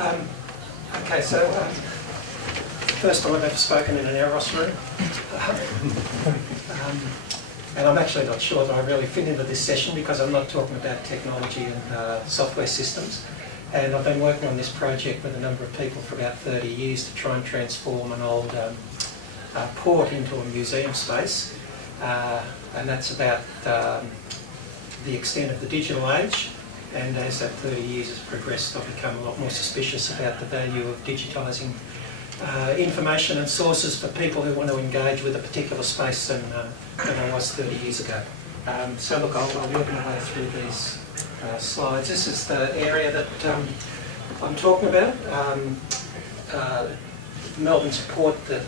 Okay, so first time I've ever spoken in an Eros room. And I'm actually not sure that I really fit into this session because I'm not talking about technology and software systems. And I've been working on this project with a number of people for about 30 years to try and transform an old port into a museum space. And that's about the extent of the digital age. And as that 30 years has progressed, I've become a lot more suspicious about the value of digitising information and sources for people who want to engage with a particular space than I was 30 years ago. So look, I'll work my way through these slides. This is the area that I'm talking about. Melbourne's a port that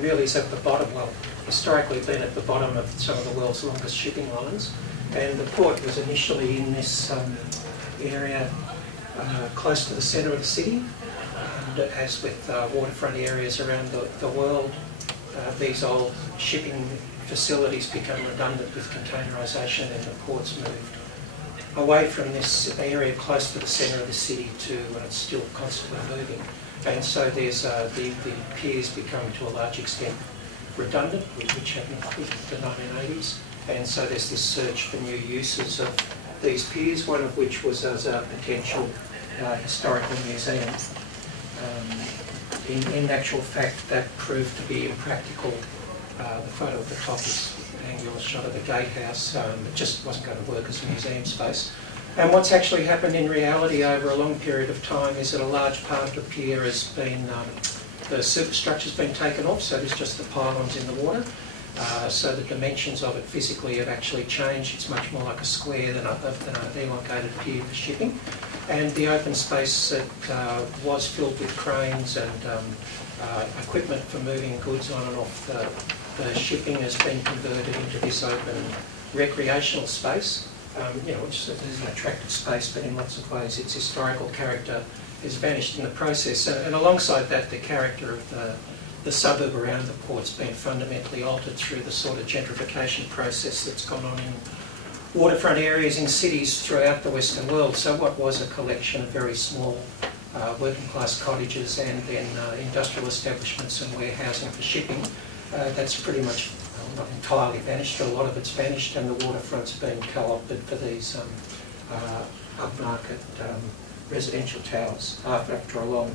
really is at the bottom, well, historically been at the bottom of some of the world's longest shipping lines. And the port was initially in this area close to the centre of the city. And as with waterfront areas around the world, these old shipping facilities become redundant with containerisation, and the ports moved away from this area close to the centre of the city to when it's still constantly moving. And so there's the piers become to a large extent redundant, which happened in the 1980s. And so there's this search for new uses of these piers, one of which was as a potential historical museum. In actual fact, that proved to be impractical. The photo at the top is an angular shot of the gatehouse. It just wasn't going to work as a museum space. And what's actually happened in reality over a long period of time is that a large part of the pier has been, the superstructure's been taken off, so there's just the pylons in the water. So the dimensions of it physically have actually changed. It's much more like a square than an elongated pier for shipping. And the open space that was filled with cranes and equipment for moving goods on and off the shipping has been converted into this open recreational space. Which is an attractive space, but in lots of ways its historical character has vanished in the process. And alongside that, the character of the suburb around the port's been fundamentally altered through the sort of gentrification process that's gone on in waterfront areas in cities throughout the Western world. So what was a collection of very small working class cottages and then industrial establishments and warehousing for shipping, that's pretty much not entirely vanished, but a lot of it's vanished, and the waterfront's been co-opted for these upmarket residential towers after a long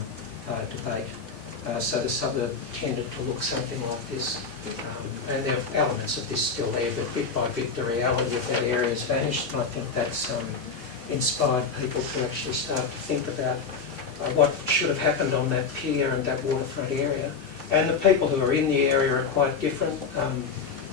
debate. So the suburb tended to look something like this, and there are elements of this still there, but bit by bit the reality of that area has vanished, and I think that's inspired people to actually start to think about what should have happened on that pier and that waterfront area. And the people who are in the area are quite different.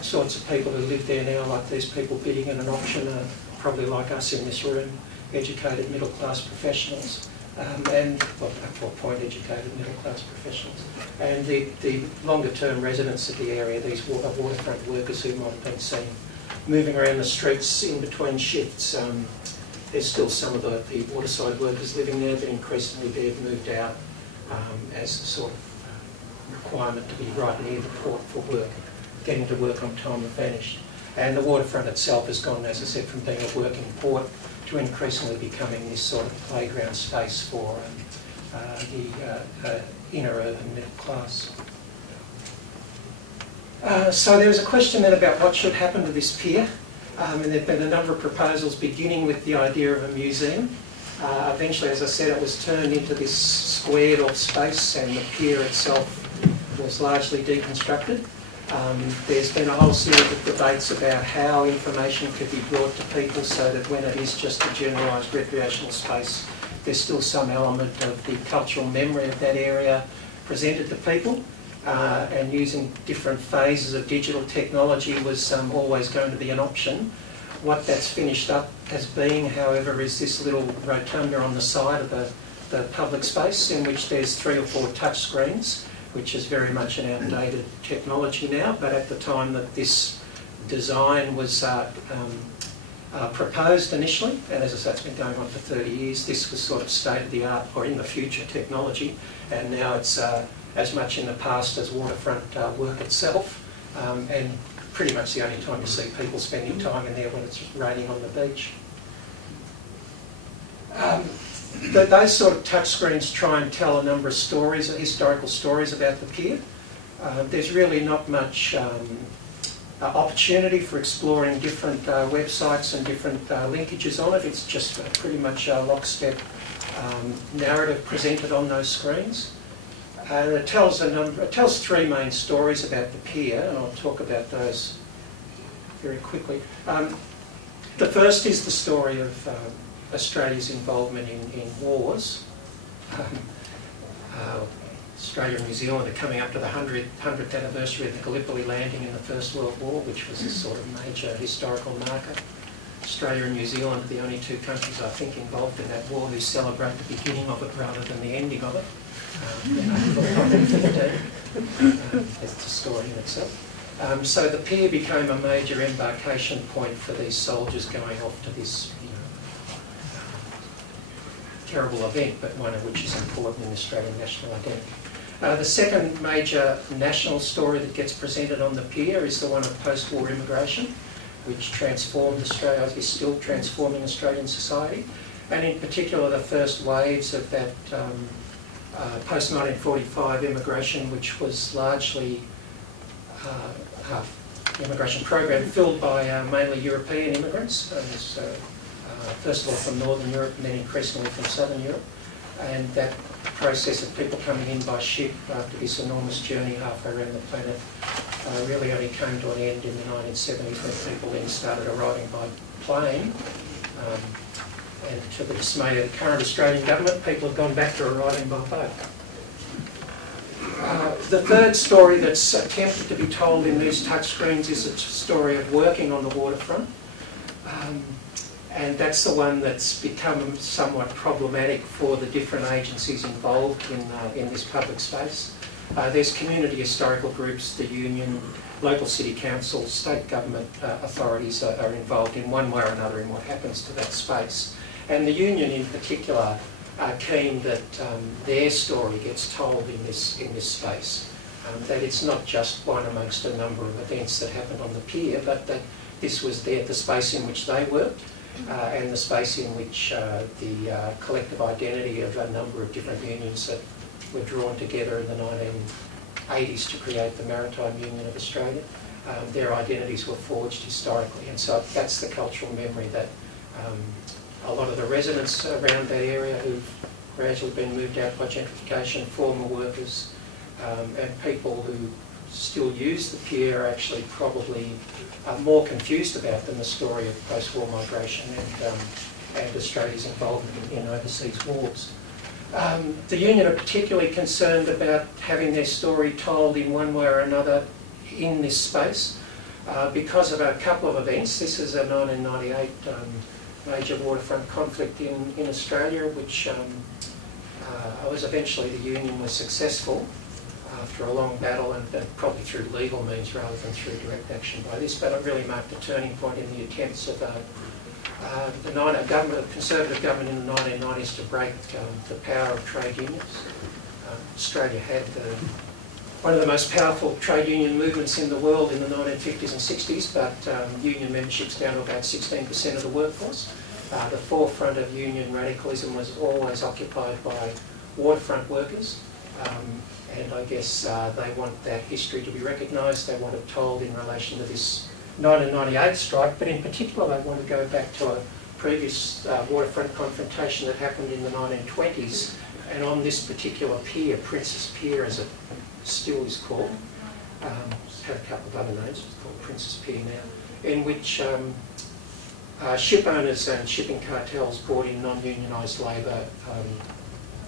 Sorts of people who live there now, like these people bidding in an auction, are probably like us in this room, educated middle-class professionals. And up to a point educated middle-class professionals. And the longer-term residents of the area, these waterfront workers who might have been seen moving around the streets in between shifts, there's still some of the waterside workers living there, but increasingly they've moved out as a sort of requirement to be right near the port for work. Getting to work on time have vanished. And the waterfront itself has gone, as I said, from being a working port to increasingly becoming this sort of playground space for the inner urban middle class. So there was a question then about what should happen to this pier, and there have been a number of proposals beginning with the idea of a museum. Eventually, as I said, it was turned into this squared off space, and the pier itself was largely deconstructed. There's been a whole series of debates about how information could be brought to people so that when it is just a generalised recreational space, there's still some element of the cultural memory of that area presented to people. And using different phases of digital technology was always going to be an option. What that's finished up as being, however, is this little rotunda on the side of the public space in which there's 3 or 4 touch screens, which is very much an outdated technology now, but at the time that this design was proposed initially, and as I say, it's been going on for 30 years, this was sort of state-of-the-art or in the future technology, and now it's as much in the past as waterfront work itself, and pretty much the only time you see people spending time in there when it's raining on the beach. those sort of touchscreens try and tell a number of stories, historical stories about the pier. There's really not much opportunity for exploring different websites and different linkages on it. It's just pretty much a lockstep narrative presented on those screens. It tells three main stories about the pier, and I'll talk about those very quickly. The first is the story of Australia's involvement in wars. Australia and New Zealand are coming up to the 100th anniversary of the Gallipoli landing in the First World War, which was a sort of major historical marker. Australia and New Zealand are the only two countries, I think, involved in that war who celebrate the beginning of it rather than the ending of it. It's a story in itself. So the pier became a major embarkation point for these soldiers going off to this terrible event, but one of which is important in Australian national identity. The second major national story that gets presented on the pier is the one of post-war immigration, which transformed Australia, is still transforming Australian society, and in particular the first waves of that post-1945 immigration, which was largely immigration program filled by mainly European immigrants, first of all from Northern Europe and then increasingly from Southern Europe. And that process of people coming in by ship after this enormous journey halfway around the planet really only came to an end in the 1970s when people then started arriving by plane. And to the dismay of the current Australian government, people have gone back to arriving by boat. The third story that's attempted to be told in these touchscreens is a story of working on the waterfront. And that's the one that's become somewhat problematic for the different agencies involved in this public space. There's community historical groups, the union, local city councils, state government authorities are involved in one way or another in what happens to that space. And the union in particular are keen that their story gets told in this space. That it's not just one amongst a number of events that happened on the pier, but that this was the space in which they worked. And the space in which the collective identity of a number of different unions that were drawn together in the 1980s to create the Maritime Union of Australia, their identities were forged historically. And so that's the cultural memory that a lot of the residents around that area who've gradually been moved out by gentrification, former workers, and people who still use the pier are actually probably more confused about than the story of post-war migration and Australia's involvement in overseas wars. The union are particularly concerned about having their story told in one way or another in this space because of a couple of events. This is a 1998 major waterfront conflict in Australia, which was eventually the union was successful after a long battle and probably through legal means rather than through direct action by this, but it really marked a turning point in the attempts of the Conservative government in the 1990s to break the power of trade unions. Australia had one of the most powerful trade union movements in the world in the 1950s and 60s, but union membership's down to about 16% of the workforce. The forefront of union radicalism was always occupied by waterfront workers. And I guess they want that history to be recognised. They want it told in relation to this 1998 strike, but in particular they want to go back to a previous waterfront confrontation that happened in the 1920s, and on this particular pier, Princess Pier as it still is called, it's had a couple of other names, it's called Princess Pier now, in which ship owners and shipping cartels brought in non-unionised labour.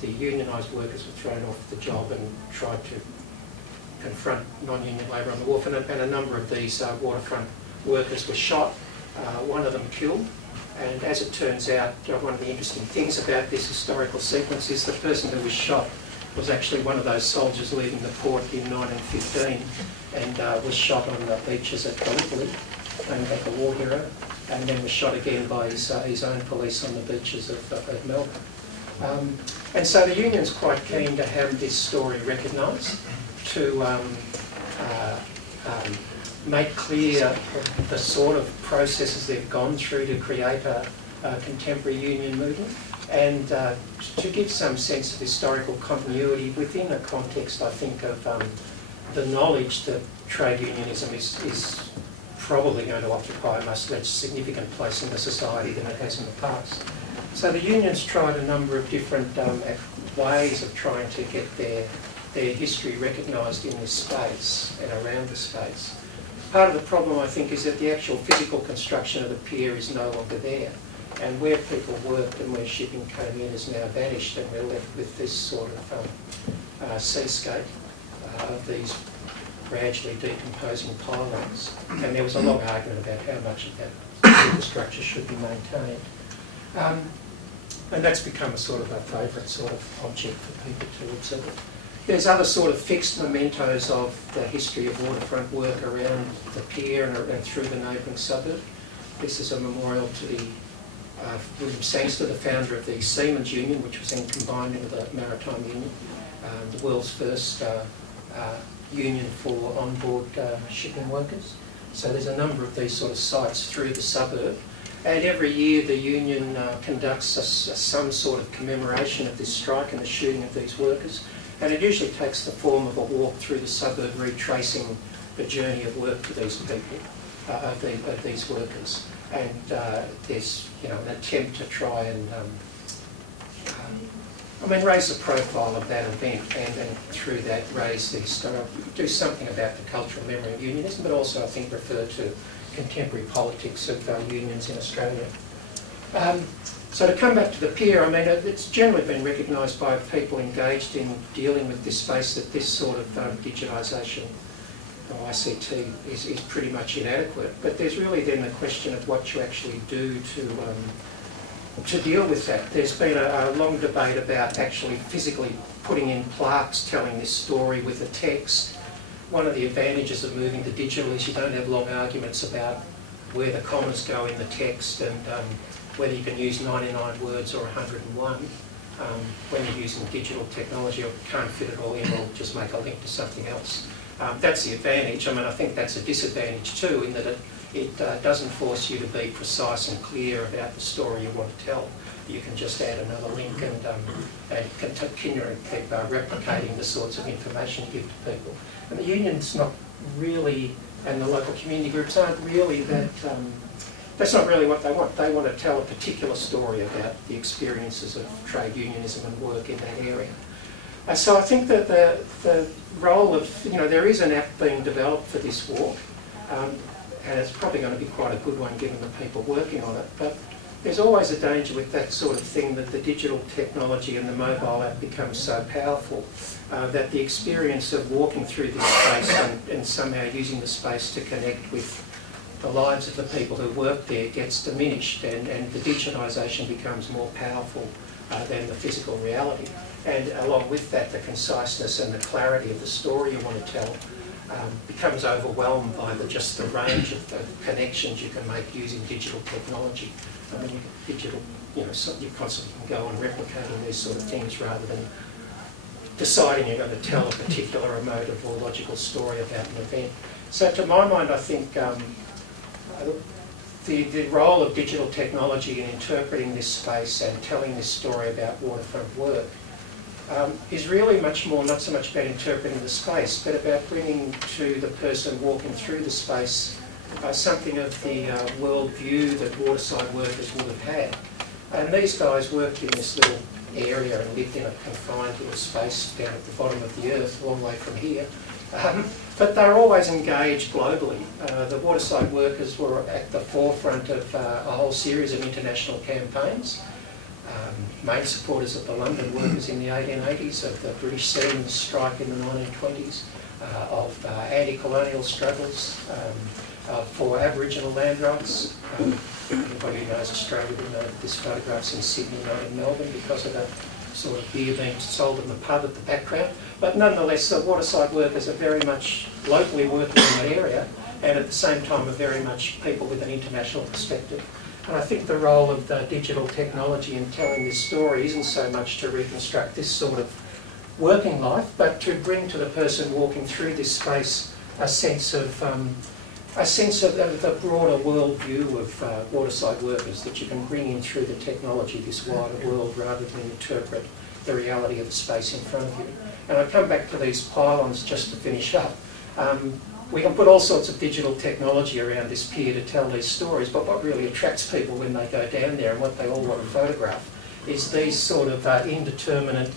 The unionised workers were thrown off the job and tried to confront non-union labour on the wharf, and a number of these waterfront workers were shot, one of them killed. And as it turns out, one of the interesting things about this historical sequence is the person who was shot was actually one of those soldiers leaving the port in 1915 and was shot on the beaches at Gallipoli, came back a war hero, and then was shot again by his own police on the beaches of Melbourne. And so the union's quite keen to have this story recognised, to make clear the sort of processes they've gone through to create a contemporary union movement. and to give some sense of historical continuity within a context, I think, of the knowledge that trade unionism is probably going to occupy a much less significant place in the society than it has in the past. So the unions tried a number of different ways of trying to get their history recognised in this space and around the space. Part of the problem, I think, is that the actual physical construction of the pier is no longer there. And where people worked and where shipping came in has now vanished, and we're left with this sort of seascape of these gradually decomposing pylons. And there was a long argument about how much of that infrastructure should be maintained. And that's become a sort of a favourite sort of object for people to observe. There's other sort of fixed mementos of the history of waterfront work around the pier and through the neighbouring suburb. This is a memorial to the William Sangster, the founder of the Seamen's Union, which was then combined into the Maritime Union, the world's first union for on-board shipping workers. So there's a number of these sort of sites through the suburb. And every year the union conducts some sort of commemoration of this strike and the shooting of these workers. And it usually takes the form of a walk through the suburb retracing the journey of work to these people, of these workers. And there's an attempt to try and raise the profile of that event and through that raise the historical, do something about the cultural memory of unionism, but also I think refer to contemporary politics of unions in Australia. So to come back to the pier, it's generally been recognised by people engaged in dealing with this space that this sort of digitisation or ICT is pretty much inadequate. But there's really then the question of what you actually do to deal with that. There's been a long debate about actually physically putting in plaques telling this story with a text. One of the advantages of moving to digital is you don't have long arguments about where the commas go in the text and whether you can use 99 words or 101. When you're using digital technology, you can't fit it all in or just make a link to something else. That's the advantage. I think that's a disadvantage too, in that it doesn't force you to be precise and clear about the story you want to tell. You can just add another link and continue to keep replicating the sorts of information you give to people. And the union's not really, and the local community groups aren't really that, that's not really what they want. They want to tell a particular story about the experiences of trade unionism and work in that area. So I think that the role of, there is an app being developed for this walk, and it's probably going to be quite a good one given the people working on it, but there's always a danger with that sort of thing that the digital technology and the mobile app becomes so powerful that the experience of walking through this space and somehow using the space to connect with the lives of the people who work there gets diminished, and the digitisation becomes more powerful than the physical reality. And along with that, the conciseness and the clarity of the story you want to tell becomes overwhelmed by just the range of connections you can make using digital technology. You constantly can go on replicating these sort of things rather than deciding you're going to tell a particular emotive or logical story about an event. So to my mind, I think the role of digital technology in interpreting this space and telling this story about waterfront work is really much more, not so much about interpreting the space, but about bringing to the person walking through the space something of the world view that waterside workers would have had. And these guys worked in this little area and lived in a confined little space down at the bottom of the earth, a long way from here. But they're always engaged globally. The waterside workers were at the forefront of a whole series of international campaigns. Main supporters of the London workers in the 1880s, of the British Seamen's strike in the 1920s, of anti-colonial struggles, for Aboriginal land rights. Anybody who knows Australia will know that this photograph's in Sydney, not in Melbourne, because of the sort of beer being sold in the pub at the background. But nonetheless, the waterside workers are very much locally working in that area, and at the same time are very much people with an international perspective. And I think the role of the digital technology in telling this story isn't so much to reconstruct this sort of working life, but to bring to the person walking through this space a sense of a sense of the broader world view of waterside workers that you can bring in through the technology, this wider world, rather than interpret the reality of the space in front of you. And I come back to these pylons just to finish up. We can put all sorts of digital technology around this pier to tell these stories, but what really attracts people when they go down there and what they all want to photograph is these sort of indeterminate,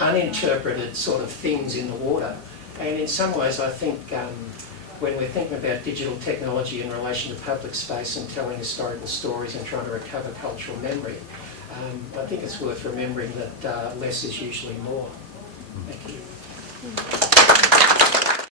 uninterpreted sort of things in the water. And in some ways I think when we're thinking about digital technology in relation to public space and telling historical stories and trying to recover cultural memory, I think it's worth remembering that less is usually more. Thank you.